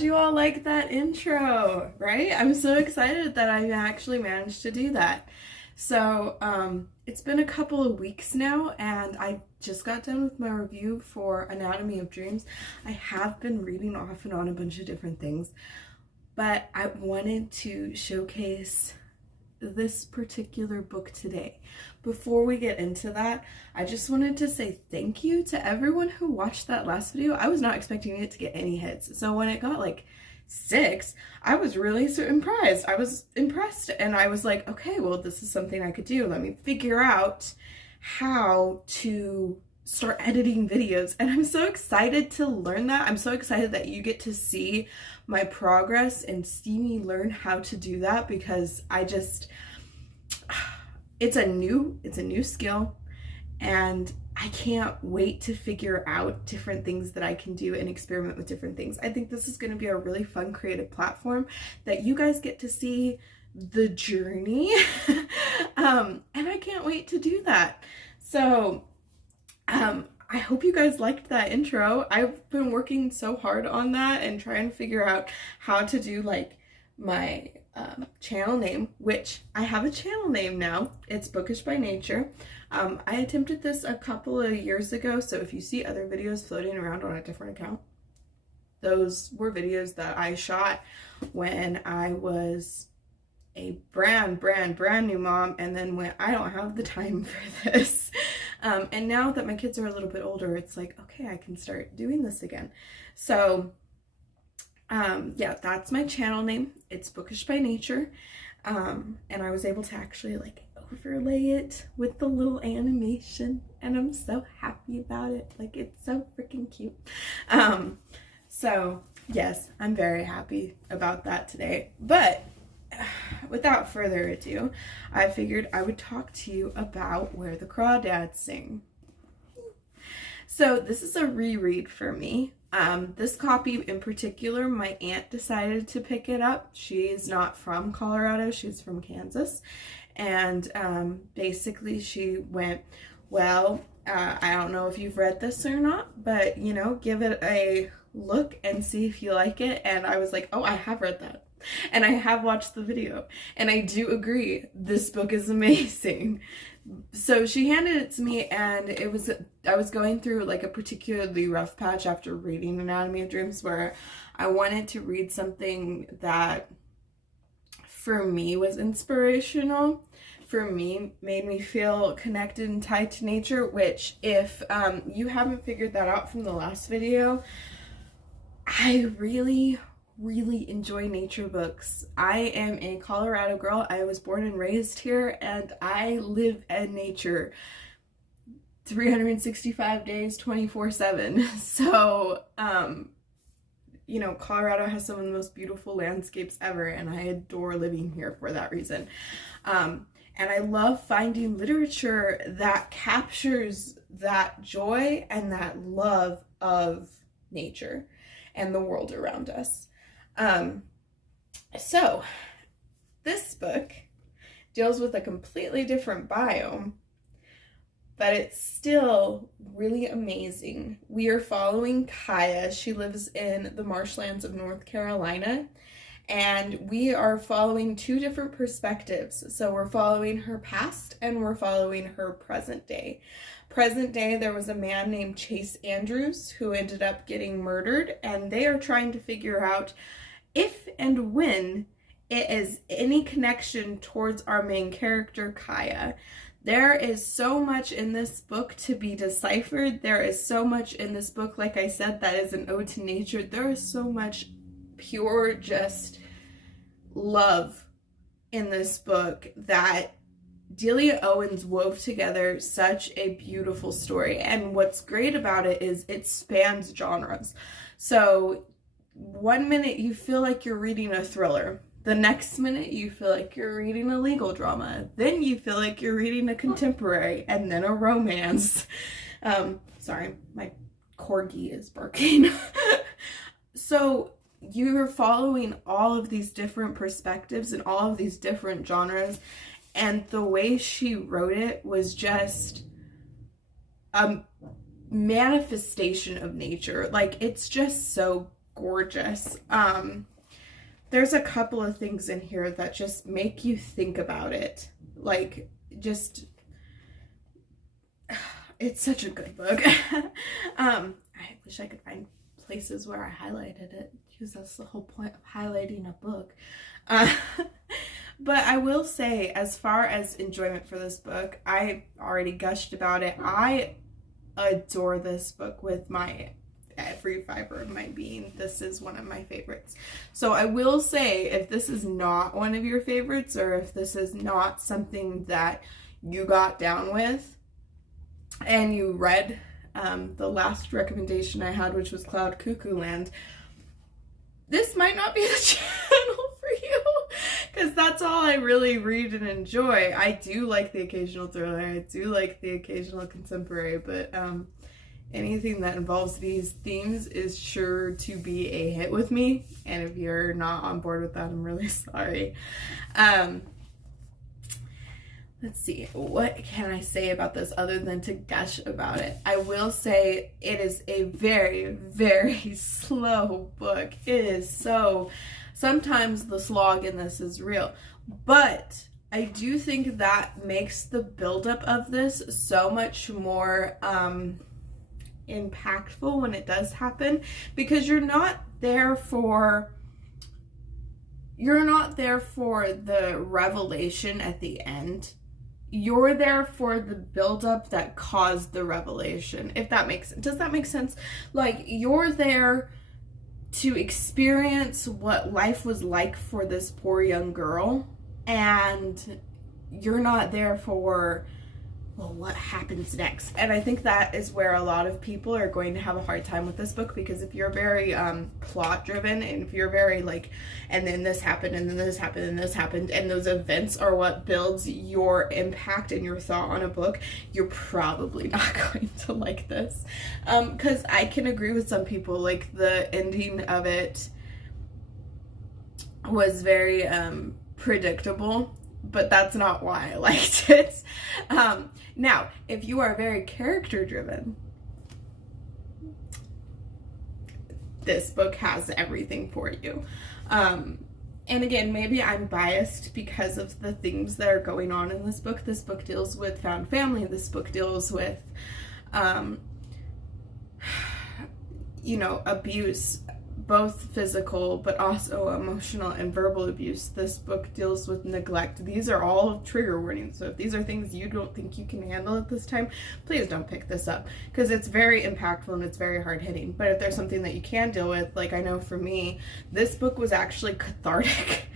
How'd you all like that intro, right? I'm so excited that I actually managed to do that. So, it's been a couple of weeks now, and I just got done with my review for Anatomy of Dreams. I have been reading off and on a bunch of different things, but I wanted to showcase this particular book today. Before we get into that, I just wanted to say thank you to everyone who watched that last video. I was not expecting it to get any hits, so when it got like 6, I was really surprised. I was impressed, and I was like, okay, well, this is something I could do. Let me figure out how to start editing videos, and I'm so excited to learn that. I'm so excited that you get to see my progress and see me learn how to do that, because it's a new skill, and I can't wait to figure out different things that I can do and experiment with different things. I think this is going to be a really fun creative platform that you guys get to see the journey and I can't wait to do that. So I hope you guys liked that intro. I've been working so hard on that and trying to figure out how to do like my channel name, which I have a channel name now. It's Bookish by Nature. I attempted this a couple of years ago, so if you see other videos floating around on a different account, those were videos that I shot when I was a brand new mom, and then when I don't have the time for this. And now that my kids are a little bit older, it's like, okay, I can start doing this again. So yeah, that's my channel name. It's Bookish by Nature. And I was able to actually like overlay it with the little animation, and I'm so happy about it. Like, it's so freaking cute. So yes, I'm very happy about that today. But without further ado, I figured I would talk to you about Where the Crawdads Sing. So this is a reread for me. This copy in particular, my aunt decided to pick it up. She's not from Colorado, she's from Kansas. And basically she went, well, I don't know if you've read this or not, but you know, give it a look and see if you like it. And I was like, oh, I have read that. And I have watched the video, and I do agree, this book is amazing. So she handed it to me, and I was going through like a particularly rough patch after reading Anatomy of Dreams, where I wanted to read something that for me was inspirational, for me made me feel connected and tied to nature, which if you haven't figured that out from the last video, I really enjoy nature books. I am a Colorado girl. I was born and raised here, and I live in nature 365 days, 24/7. So, you know, Colorado has some of the most beautiful landscapes ever, and I adore living here for that reason. And I love finding literature that captures that joy and that love of nature and the world around us. So this book deals with a completely different biome, but it's still really amazing. We are following Kaya. She lives in the marshlands of North Carolina, and we are following 2 different perspectives. So we're following her past and we're following her present day. Present day, there was a man named Chase Andrews who ended up getting murdered, and they are trying to figure out if and when it is any connection towards our main character, Kaya. There is so much in this book to be deciphered. There is so much in this book, like I said, that is an ode to nature. There is so much pure, just love in this book that Delia Owens wove together such a beautiful story. And what's great about it is it spans genres. So one minute you feel like you're reading a thriller, the next minute you feel like you're reading a legal drama, then you feel like you're reading a contemporary, and then a romance. Sorry, my corgi is barking. So you're following all of these different perspectives and all of these different genres, and the way she wrote it was just a manifestation of nature. Like, it's just so gorgeous. There's a couple of things in here that just make you think about it. Like, just, it's such a good book. I wish I could find places where I highlighted it, because that's the whole point of highlighting a book. But I will say, as far as enjoyment for this book, I already gushed about it. I adore this book with every fiber of my being. This is one of my favorites. So I will say, if this is not one of your favorites, or if this is not something that you got down with and you read the last recommendation I had, which was Cloud Cuckoo Land, this might not be the channel for you, because that's all I really read and enjoy. I do like the occasional thriller, I do like the occasional contemporary, but anything that involves these themes is sure to be a hit with me, and if you're not on board with that, I'm really sorry. Let's see, what can I say about this other than to gush about it? I will say it is a very, very slow book. It is so, sometimes the slog in this is real, but I do think that makes the buildup of this so much more impactful when it does happen, because you're not there for the revelation at the end. You're there for the buildup that caused the revelation, if that makes sense. Does that make sense? Like, you're there to experience what life was like for this poor young girl, and you're not there for, well, what happens next? And I think that is where a lot of people are going to have a hard time with this book, because if you're very plot driven, and if you're very like, and then this happened, and then this happened, and this happened, and those events are what builds your impact and your thought on a book, you're probably not going to like this. Because I can agree with some people, like the ending of it was very predictable, but that's not why I liked it. Now, if you are very character driven, this book has everything for you. And again, maybe I'm biased because of the things that are going on in this book. This book deals with found family. This book deals with, abuse, both physical but also emotional and verbal abuse. This book deals with neglect. These are all trigger warnings, so if these are things you don't think you can handle at this time, please don't pick this up, because it's very impactful and it's very hard-hitting. But if there's something that you can deal with, like I know for me, this book was actually cathartic.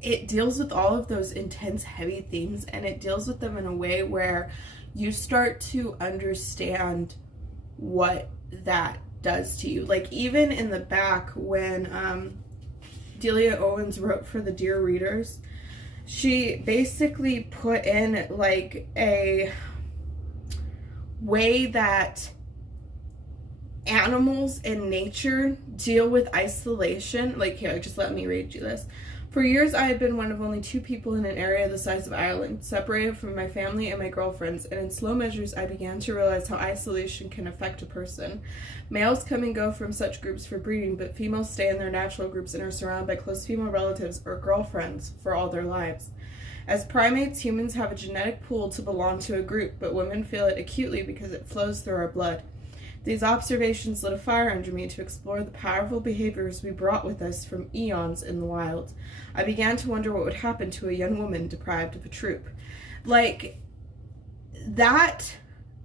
It deals with all of those intense, heavy themes, and it deals with them in a way where you start to understand what that does to you. Like, even in the back, when Delia Owens wrote for the Dear Readers, she basically put in like a way that animals in nature deal with isolation. Like, here, just let me read you this. For years, I had been one of only 2 people in an area the size of Ireland, separated from my family and my girlfriends, and in slow measures, I began to realize how isolation can affect a person. Males come and go from such groups for breeding, but females stay in their natural groups and are surrounded by close female relatives or girlfriends for all their lives. As primates, humans have a genetic pull to belong to a group, but women feel it acutely because it flows through our blood. These observations lit a fire under me to explore the powerful behaviors we brought with us from eons in the wild. I began to wonder what would happen to a young woman deprived of a troop. Like, that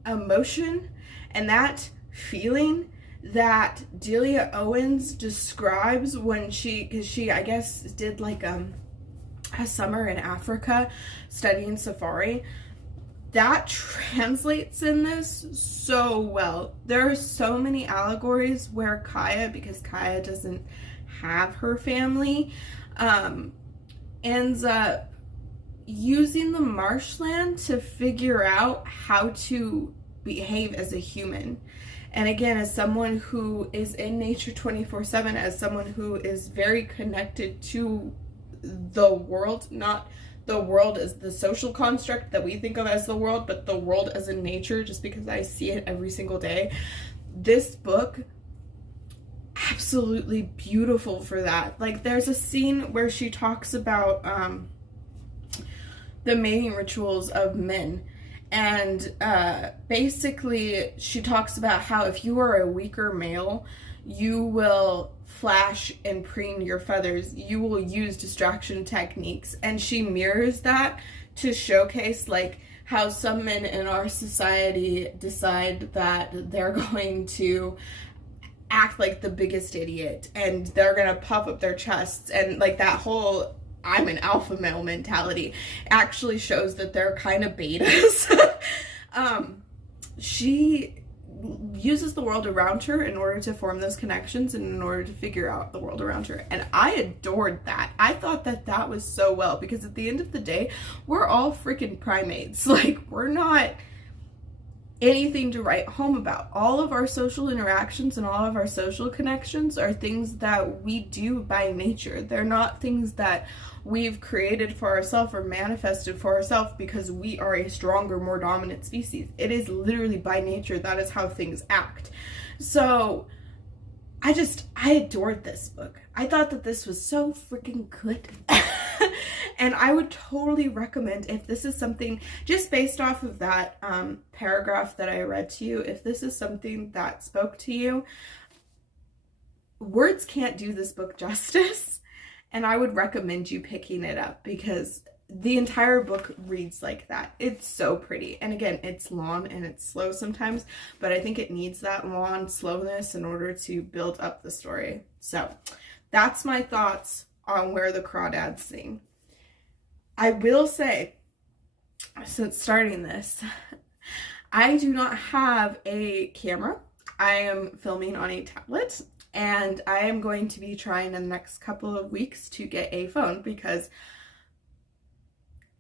emotion and that feeling that Delia Owens describes when because she, I guess, did like a summer in Africa studying safari, that translates in this so well. There are so many allegories where Kaya, because Kaya doesn't have her family, ends up using the marshland to figure out how to behave as a human. And again, as someone who is in nature 24/7, as someone who is very connected to the world, not the world as the social construct that we think of as the world, but the world as in nature, just because I see it every single day. this book, absolutely beautiful for that. Like, there's a scene where she talks about the mating rituals of men, and basically she talks about how if you are a weaker male, you will flash and preen your feathers, you will use distraction techniques, and she mirrors that to showcase like how some men in our society decide that they're going to act like the biggest idiot and they're gonna puff up their chests, and like that whole I'm an alpha male mentality actually shows that they're kind of betas. She uses the world around her in order to form those connections and in order to figure out the world around her, and I adored that. I thought that that was so well, because at the end of the day, we're all freaking primates. Like, we're not anything to write home about. All of our social interactions and all of our social connections are things that we do by nature. They're not things that we've created for ourselves or manifested for ourselves because we are a stronger, more dominant species. It is literally by nature. That is how things act. So I adored this book. I thought that this was so freaking good. And I would totally recommend, if this is something, just based off of that paragraph that I read to you, if this is something that spoke to you, words can't do this book justice. And I would recommend you picking it up, because the entire book reads like that. It's so pretty. And again, it's long and it's slow sometimes, but I think it needs that long slowness in order to build up the story. So that's my thoughts on Where the Crawdads Sing. I will say, since starting this, I do not have a camera. I am filming on a tablet, and I am going to be trying in the next couple of weeks to get a phone, because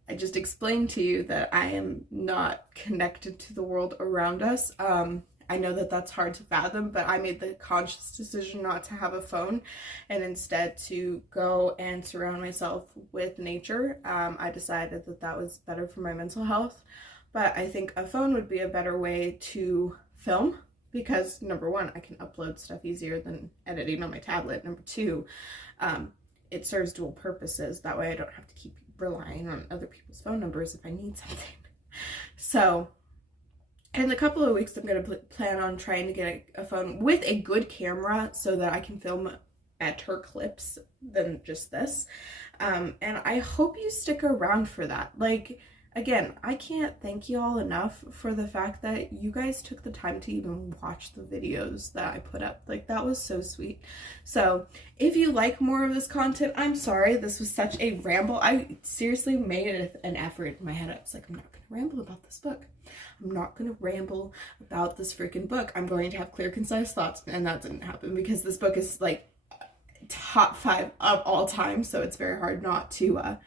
I just explained to you that I am not connected to the world around us. I know that that's hard to fathom, but I made the conscious decision not to have a phone and instead to go and surround myself with nature. I decided that that was better for my mental health, but I think a phone would be a better way to film, because number one, I can upload stuff easier than editing on my tablet. Number two, it serves dual purposes. That way I don't have to keep relying on other people's phone numbers if I need something. So in a couple of weeks, I'm going to plan on trying to get a phone with a good camera so that I can film better clips than just this. And I hope you stick around for that. Like, again, I can't thank you all enough for the fact that you guys took the time to even watch the videos that I put up. Like, that was so sweet. So if you like more of this content, I'm sorry this was such a ramble. I seriously made an effort in my head. I was like, I'm not going to ramble about this book. I'm not going to ramble about this freaking book. I'm going to have clear, concise thoughts. And that didn't happen, because this book is like top 5 of all time. So it's very hard not to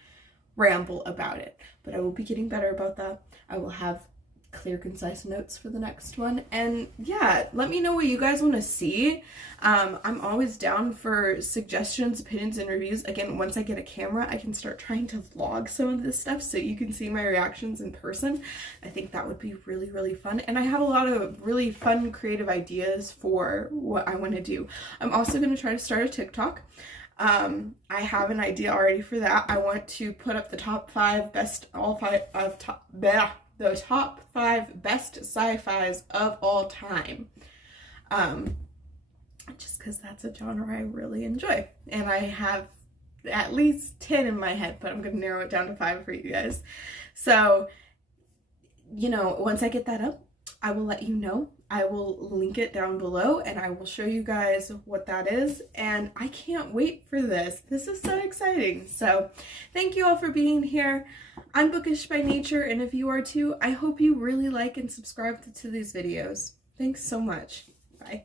ramble about it. But I will be getting better about that. I will have clear, concise notes for the next one. And yeah, let me know what you guys want to see. I'm always down for suggestions, opinions, and reviews. Again, once I get a camera, I can start trying to vlog some of this stuff so you can see my reactions in person. I think that would be really, really fun. And I have a lot of really fun, creative ideas for what I want to do. I'm also going to try to start a TikTok. I have an idea already for that. I want to put up the top 5 best the top 5 best sci-fis of all time. Just because that's a genre I really enjoy. And I have at least 10 in my head, but I'm going to narrow it down to 5 for you guys. So, you know, once I get that up, I will let you know. I will link it down below and I will show you guys what that is. And I can't wait for this. This is so exciting. So thank you all for being here. I'm bookish by nature, and if you are too, I hope you really like and subscribe to these videos. Thanks so much. Bye.